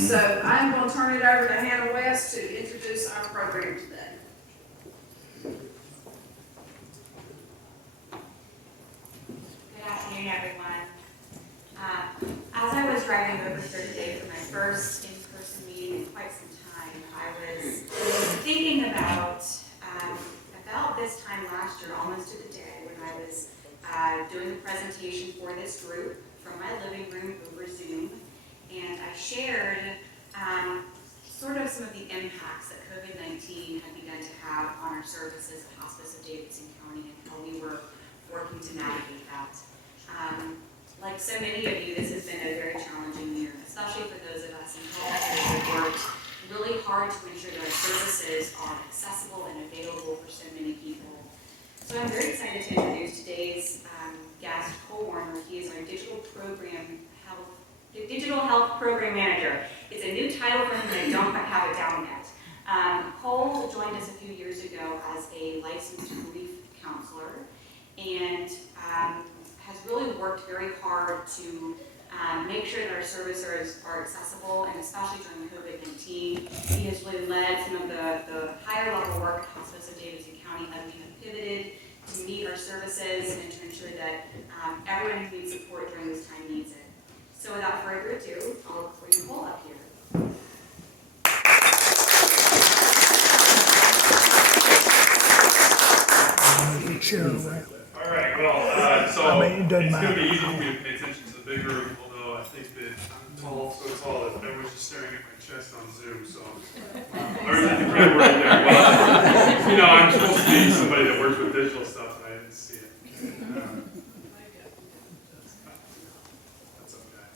So I'm going to turn it over to Hannah West to introduce our program today. Good afternoon, everyone. As I was driving over here today for my first in-person meeting in quite some time, I was thinking about this time last year, almost to the day, when I was doing a presentation for this group from my living room over Zoom, and I shared sort of some of the impacts that COVID-19 had begun to have on our services at Hospice of Davidson County and how we were working to navigate that. Like so many of you, this has been a very challenging year, especially for those of us in healthcare who have worked really hard to ensure that our services are accessible and available for so many people. So I'm very excited to introduce today's guest, Cole Warner. He is our digital health program manager. It's a new title for him, and I don't quite have it down yet. Cole joined us a few years ago as a licensed grief counselor, and has really worked very hard to make sure that our services are accessible, and especially during COVID-19. He has really led some of the higher level work at Hospice of Davidson County as we have pivoted to meet our services and to ensure that everyone who needs support during this time needs it. So without further ado, I'll bring Cole up here. All right, well, so it doesn't it's going to matter. be easy for me to pay attention to the big room, although I think that I'm tall, so tall that everyone's just staring at my chest on Zoom, so learn that the camera right there. Well, you know, I'm supposed to be somebody that works with digital stuff, and I didn't see it. That's okay.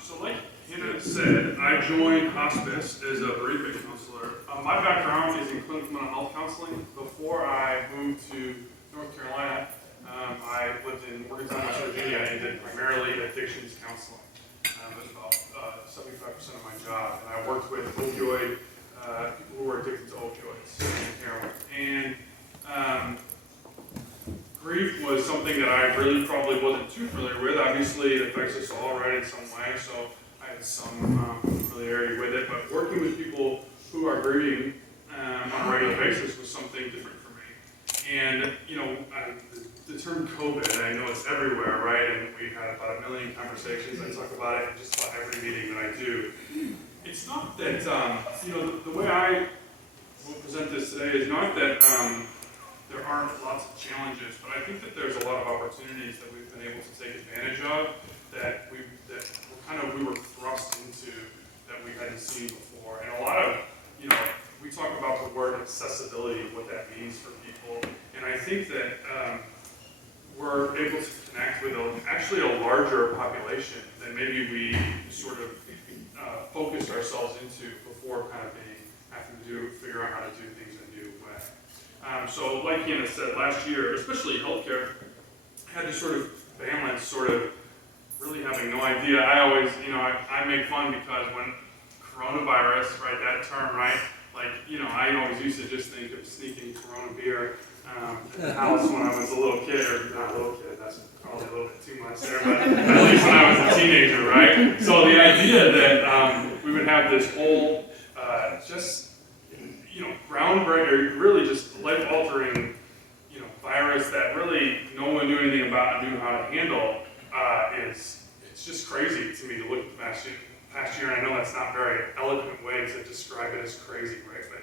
So like Hannah said, I joined Hospice as a bereavement counselor. My background is in clinical mental health counseling. Before I moved to North Carolina, I lived in Morgantown, West Virginia, and did primarily addictions counseling. That was about 75% of my job. And I worked with opioid, people who were addicted to opioids and heroin. And grief was something that I really probably wasn't too familiar with. Obviously, it affects us all, right, in some way, so I had some familiarity with it. But working with people who are grieving on a regular basis was something different for me. And, you know, the term COVID, I know it's everywhere, right, and we've had about 1 million conversations. I talk about it in just about every meeting that I do. It's not that, you know, the way I will present this today is not that there aren't lots of challenges, but I think that there's a lot of opportunities that we've been able to take advantage of that we were thrust into that we hadn't seen before. And a lot of, you know, we talk about the word accessibility, what that means for people, and I think that we're able to connect with actually a larger population than maybe we sort of focused ourselves into before kind of having to figure out how to do things in a new way. So like Hannah said, last year, especially healthcare, had to sort of balance sort of really having no idea. I always, you know, I make fun because when coronavirus, right, that term, right, like, you know, I always used to just think of sneaking Corona beer at the house when I was a little kid, or not a little kid, that's probably a little bit too much there, but at least when I was a teenager, right? So the idea that we would have this whole, just, you know, groundbreaking, really just life-altering, you know, virus that really no one knew anything about and knew how to handle, it's just crazy to me to look at the past year, and I know that's not a very eloquent way to describe it as crazy, right? But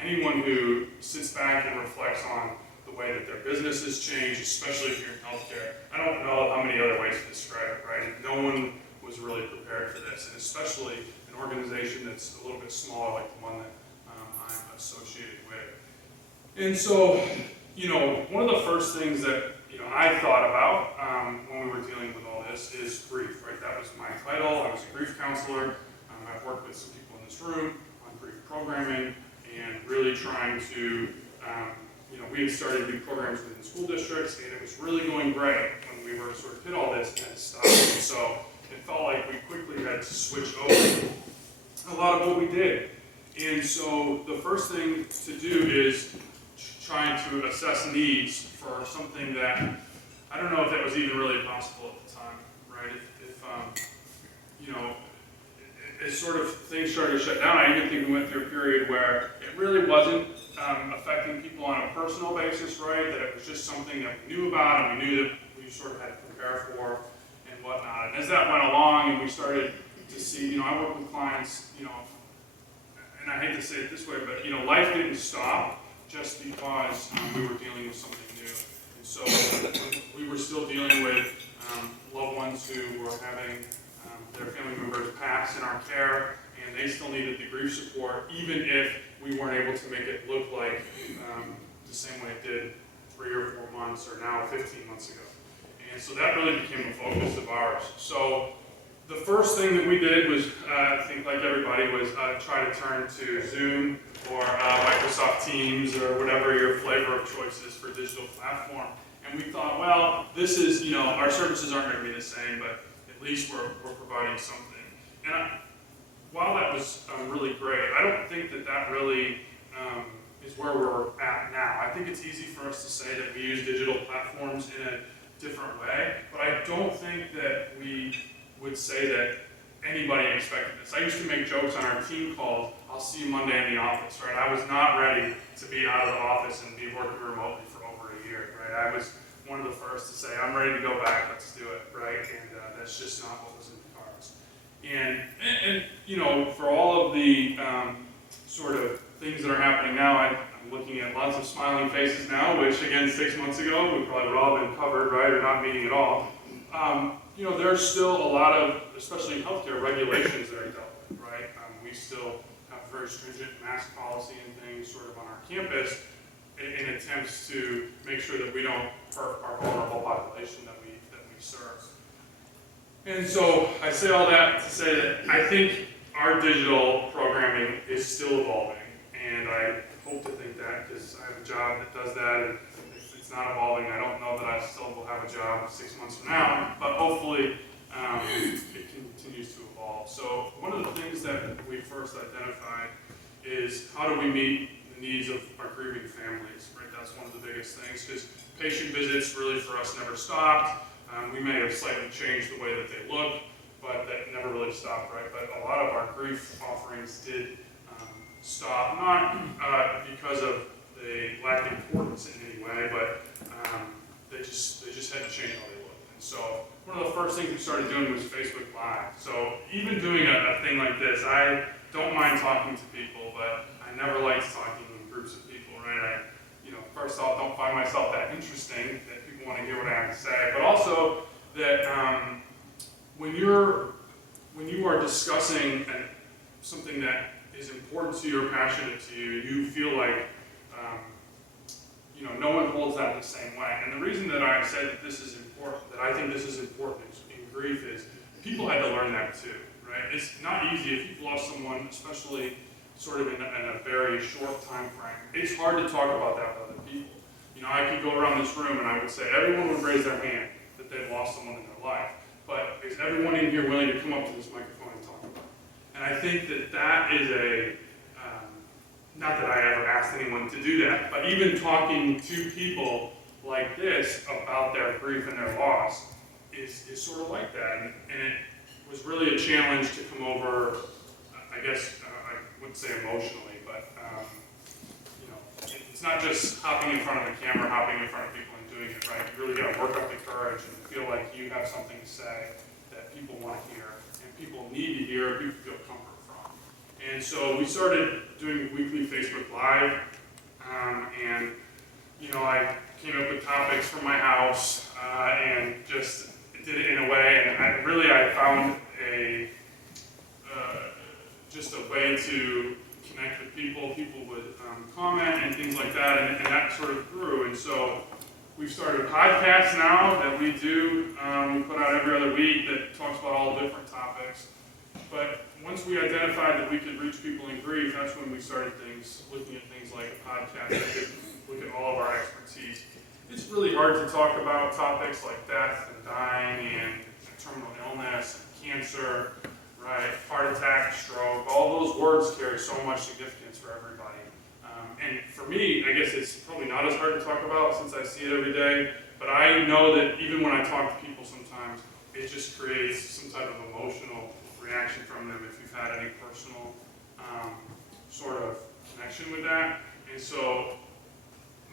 anyone who sits back and reflects on the way that their business has changed, especially if you're in healthcare, I don't know how many other ways to describe it, right? No one was really prepared for this, and especially an organization that's a little bit smaller like the one that I'm associated with. And so, you know, one of the first things that, you know, I thought about when we were dealing with all this is grief, right? That was my title. I was a grief counselor. I've worked with some people in this room on grief programming and really trying to, you know, we had started new programs within school districts, and it was really going great when we were sort of hit all this and had to stop. And so it felt like we quickly had to switch over a lot of what we did. And so the first thing to do is trying to assess needs for something that, I don't know if that was even really possible at the time, right? If you know, as sort of things started to shut down, I even think we went through a period where it really wasn't affecting people on a personal basis, right? That it was just something that we knew about and we knew that we sort of had to prepare for and whatnot. And as that went along and we started to see, you know, I work with clients, you know, and I hate to say it this way, but, you know, life didn't stop just because we were dealing with something new. And so we were still dealing with loved ones who were having their family members pass in our care, and they still needed the grief support, even if we weren't able to make it look like the same way it did 3 or 4 months or now 15 months ago. And so that really became a focus of ours. So the first thing that we did was, I think like everybody, was try to turn to Zoom or Microsoft Teams or whatever your flavor of choice is for digital platform. And we thought, well, this is, you know, our services aren't going to be the same, but at least we're providing something. And while that was really great, I don't think that that really is where we're at now. I think it's easy for us to say that we use digital platforms in a different way, but I don't think that we would say that anybody expected this. I used to make jokes on our team called, I'll see you Monday in the office, right? I was not ready to be out of the office and be working remotely for over a year, right? I was one of the first to say, I'm ready to go back, let's do it, right? And that's just not what was in the cards. And you know, for all of the sort of things that are happening now, I'm looking at lots of smiling faces now, which again, 6 months ago, we probably would all have been covered, right, or not meeting at all. You know, there's still a lot of, especially in healthcare, regulations that are dealt with, right? We still have very stringent mask policy and things sort of on our campus in attempts to make sure that we don't hurt our vulnerable population that we serve. And so I say all that to say that I think our digital programming is still evolving, and I hope to think that because I have a job that does that, and if it's not evolving, I don't know that I still will have a job 6 months from now, but hopefully it continues to evolve. So one of the things that we first identified is how do we meet the needs of our grieving families, right? That's one of the biggest things, because patient visits really for us never stopped. We may have slightly changed the way that they look, but that never really stopped, right? But a lot of our grief offerings did stop, not because of they lacked importance in any way, but they just had to change how they looked. And so one of the first things we started doing was Facebook Live. So even doing a thing like this, I don't mind talking to people, but I never liked talking in groups of people, right? You know, first off, don't find myself that interesting that people want to hear what I have to say, but also that when you are discussing something that is important to you or passionate to you, you feel like you know, no one holds that the same way. And the reason that I said that this is important, that I think this is important in grief, is people had to learn that too, right? It's not easy if you've lost someone, especially sort of in a very short time frame. It's hard to talk about that with other people. You know, I could go around this room and I would say everyone would raise their hand that they've lost someone in their life. But is everyone in here willing to come up to this microphone and talk about it? And I think that that is a, not that I ever asked anyone to do that, but even talking to people like this about their grief and their loss is sort of like that. And it was really a challenge to come over, I guess, I wouldn't say emotionally, but you know, it's not just hopping in front of the camera, hopping in front of people and doing it, right? You really got to work up the courage and feel like you have something to say that people want to hear, and people need to hear, people feel comfort from. And so we started doing weekly Facebook Live, and you know, I came up with topics from my house and just did it in a way, and I found just a way to connect with people. People would comment and things like that, and that sort of grew. And so we've started podcasts now that we do. We put out every other week that talks about all different topics. But once we identified that we could reach people in grief, that's when we started looking at things like a podcast that could look at all of our expertise. It's really hard to talk about topics like death and dying and terminal illness and cancer, right? Heart attack, stroke, all those words carry so much significance for everybody. And for me, I guess it's probably not as hard to talk about since I see it every day, but I know that even when I talk to people sometimes, it just creates some type of emotional reaction from them if you've had any personal sort of connection with that. And so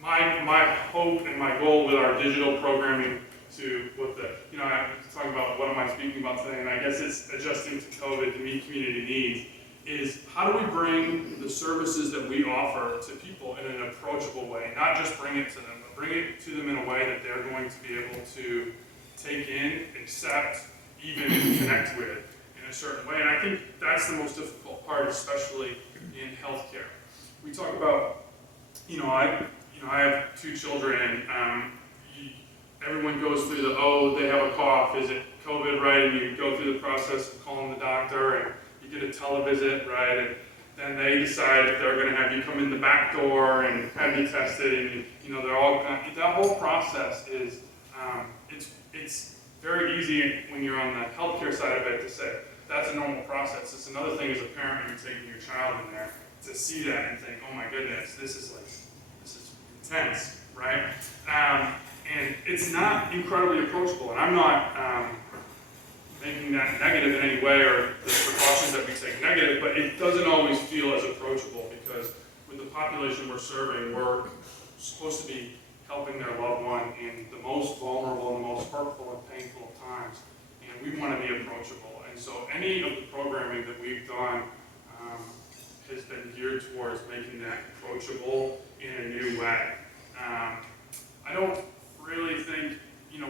my hope and my goal with our digital programming to what the, I'm talking about what am I speaking about today, and I guess it's adjusting to COVID to meet community needs, is how do we bring the services that we offer to people in an approachable way, not just bring it to them, but bring it to them in a way that they're going to be able to take in, accept, even connect with in a certain way. And I think that's the most difficult part, especially in healthcare. We talk about, I have 2 children. Everyone goes through they have a cough. Is it COVID, right? And you go through the process of calling the doctor, and you get a televisit, right? And then they decide if they're going to have you come in the back door and have you tested, and they're all that whole process is it's very easy when you're on the healthcare side of it to say that's a normal process. It's another thing as a parent when you're taking your child in there to see that and think, oh my goodness, this is intense, right? And it's not incredibly approachable, and I'm not making that negative in any way or the precautions that we take negative, but it doesn't always feel as approachable because with the population we're serving, we're supposed to be helping their loved one in the most vulnerable and the most hurtful and painful of times, and we want to be approachable. And so any of the programming that we've done has been geared towards making that approachable in a new way. I don't really think,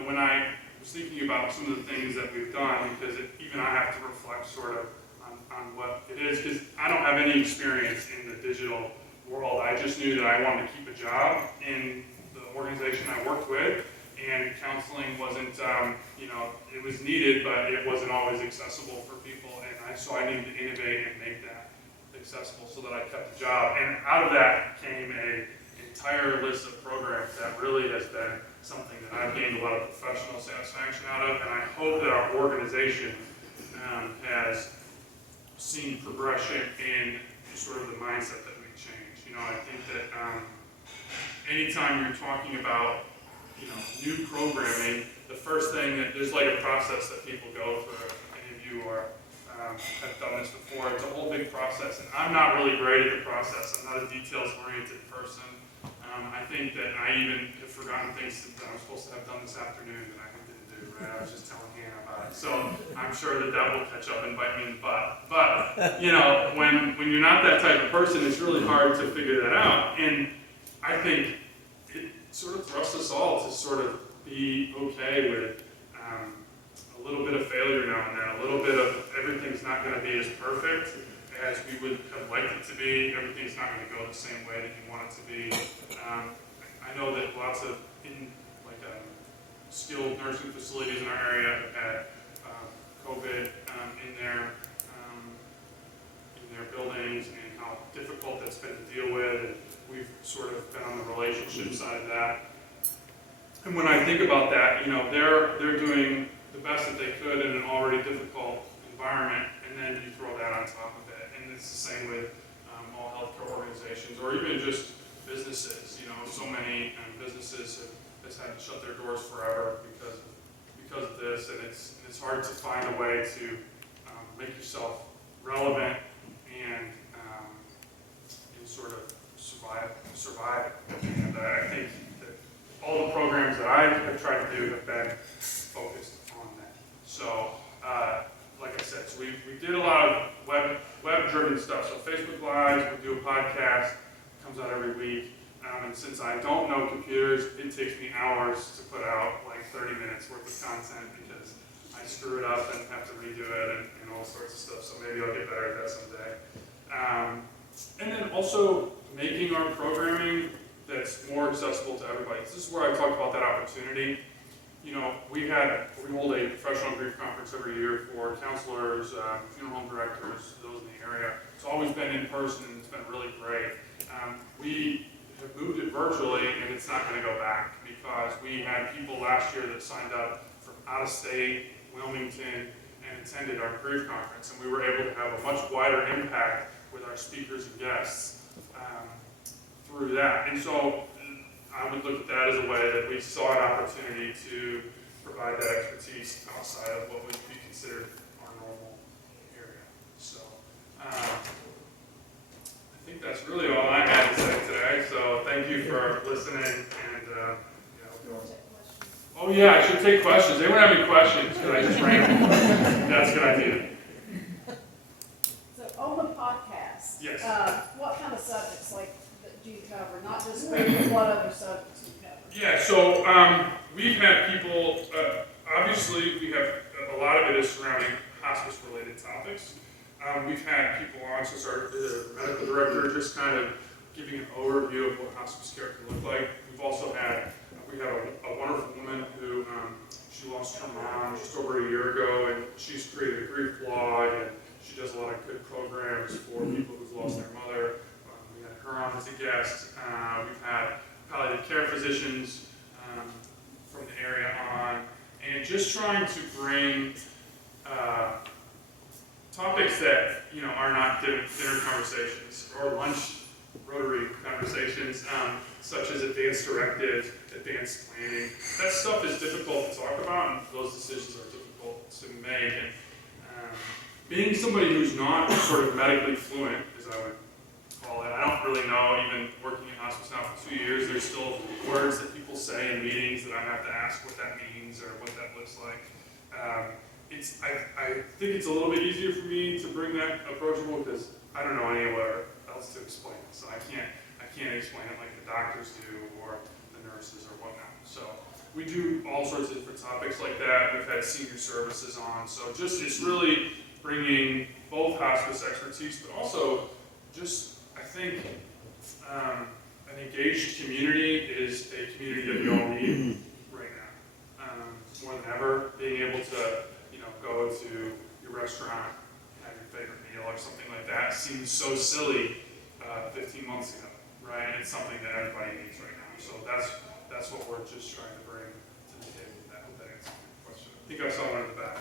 when I was thinking about some of the things that we've done, because even I have to reflect sort of on what it is, because I don't have any experience in the digital world. I just knew that I wanted to keep a job in the organization I worked with, and counseling wasn't, it was needed, but it wasn't always accessible for people, and so I needed to innovate and make that accessible so that I kept the job. And out of that came an entire list of programs that really has been something that I've gained a lot of professional satisfaction out of, and I hope that our organization has seen progression in sort of the mindset that we change. I think that anytime you're talking about new programming, the first thing that there's like a process that people go through. Any of you have done this before. It's a whole big process, and I'm not really great at the process. I'm not a details-oriented person. I think that I even have forgotten things that I'm supposed to have done this afternoon that I didn't do, right? I was just telling Hannah about it. So I'm sure that will catch up and bite me in the butt. But, when you're not that type of person, it's really hard to figure that out. And I think it sort of thrusts us all to sort of be okay with a little bit of failure now and then, a little bit of everything's not going to be as perfect as we would have liked it to be. Everything's not going to go the same way that you want it to be. I know that lots of skilled nursing facilities in our area have had COVID in their buildings, and how difficult that's been to deal with. And we've sort of been on the relationship side of that. And when I think about that, they're doing the best that they could in an already difficult environment, and then you throw that on top of it. And it's the same with all healthcare organizations, or even just businesses. So many businesses have had to shut their doors forever because of this, and it's hard to find a way to make yourself relevant and sort of survive. And I think that all the programs that I have tried to do have been focused on that. So, like I said, so we did a lot of web-driven stuff. So Facebook Live, we do a podcast, comes out every week. And since I don't know computers, it takes me hours to put out like 30 minutes worth of content because I screw it up and have to redo it and all sorts of stuff. So maybe I'll get better at that someday. And then also making our programming that's more accessible to everybody. This is where I talked about that opportunity. We hold a professional grief conference every year for counselors, funeral home directors, those in the area. It's always been in person, and it's been really great. We have moved it virtually, and it's not going to go back because we had people last year that signed up from out of state, Wilmington, and attended our grief conference, and we were able to have a much wider impact with our speakers and guests through that. And so I would look at that as a way that we saw an opportunity to provide that expertise outside of what would be considered our normal area. So I think that's really all I had to say today. So thank you for listening. And oh yeah, I should take questions. Anyone have any questions? Because I just rambled. That's a good idea. So on the podcast, Yes. what kind of subjects do you cover? Not just food, but what other subjects do you cover? Yeah, so we've had people, obviously we have, a lot of it is surrounding hospice-related topics. We've had people on, so the medical director just kind of giving an overview of what hospice care can look like. We've also had, we have a wonderful woman who, she lost her mom just over a year ago, and she's created a grief blog, and she does a lot of good programs for people who've lost their mother. We had her on as a guest. We've had palliative care physicians from the area on, and just trying to bring topics that are not dinner conversations or lunch Rotary conversations, such as advanced directives, advanced planning. That stuff is difficult to talk about, and those decisions are difficult to make. And being somebody who's not sort of medically fluent, as I would call it, I don't really know, even working in hospice now for 2 years, there's still words that people say in meetings that I have to ask what that means or what that looks like. I think it's a little bit easier for me to bring that approachable because I don't know anywhere else to explain it. So I can't explain it like the doctors do or the nurses or whatnot. So we do all sorts of different topics like that. We've had senior services on. So it's really bringing both hospice expertise, but also just, I think, an engaged community is a community that we all need right now. More than ever, being able to, go to your restaurant, have your favorite meal or something like that seems so silly 15 months ago, right? And it's something that everybody needs right now. So that's what we're just trying to bring to the table. That answers your question. I think I saw one in the back.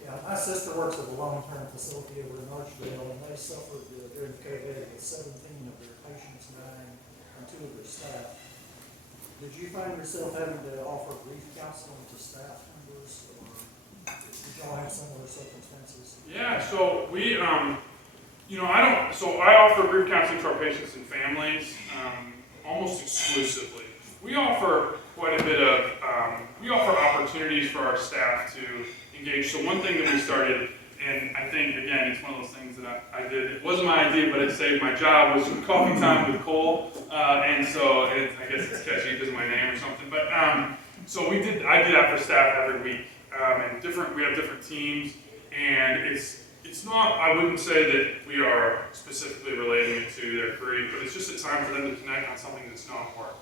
Yeah, my sister works at a long-term facility over in Archville, and they suffered during COVID with 17 of their patients dying and 2 of their staff. Did you find yourself having to offer grief counseling to staff members, or did y'all have similar circumstances? Yeah, so we, I offer grief counseling to our patients and families almost exclusively. We offer quite a bit of, we offer opportunities for our staff to engage. So one thing that we started, and I think, again, it's one of those things that I did, it wasn't my idea, but it saved my job, was coffee time with Cole. And so I guess it's catchy because of my name or something. But so I did that for staff every week. And we have different teams, and it's not, I wouldn't say that we are specifically relating it to their grief, but it's just a time for them to connect on something that's not work.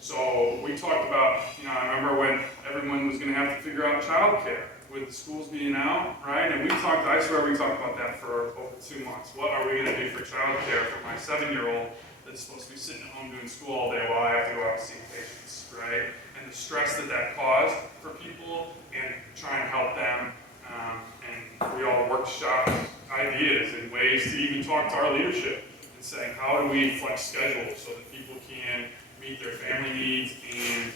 So we talked about, I remember when everyone was going to have to figure out childcare with the schools being out, right? And I swear we talked about that for over 2 months. What are we going to do for childcare for my 7-year-old that's supposed to be sitting at home doing school all day while I have to go out and see patients, right? And the stress that caused for people, and trying to help them. And we all workshop ideas and ways to even talk to our leadership and saying, how do we flex schedules so that people can meet their family needs and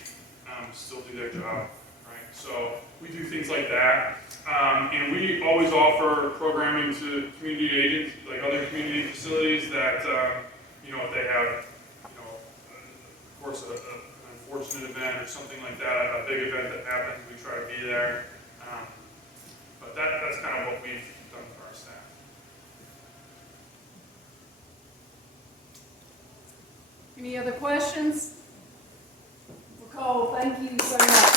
still do their job, right? So we do things like that. And we always offer programming to community agents, like other community facilities that, if they have, of course, an unfortunate event or something like that, a big event that happens, we try to be there. But that's kind of what we've done for our staff. Any other questions? Nicole, thank you so much.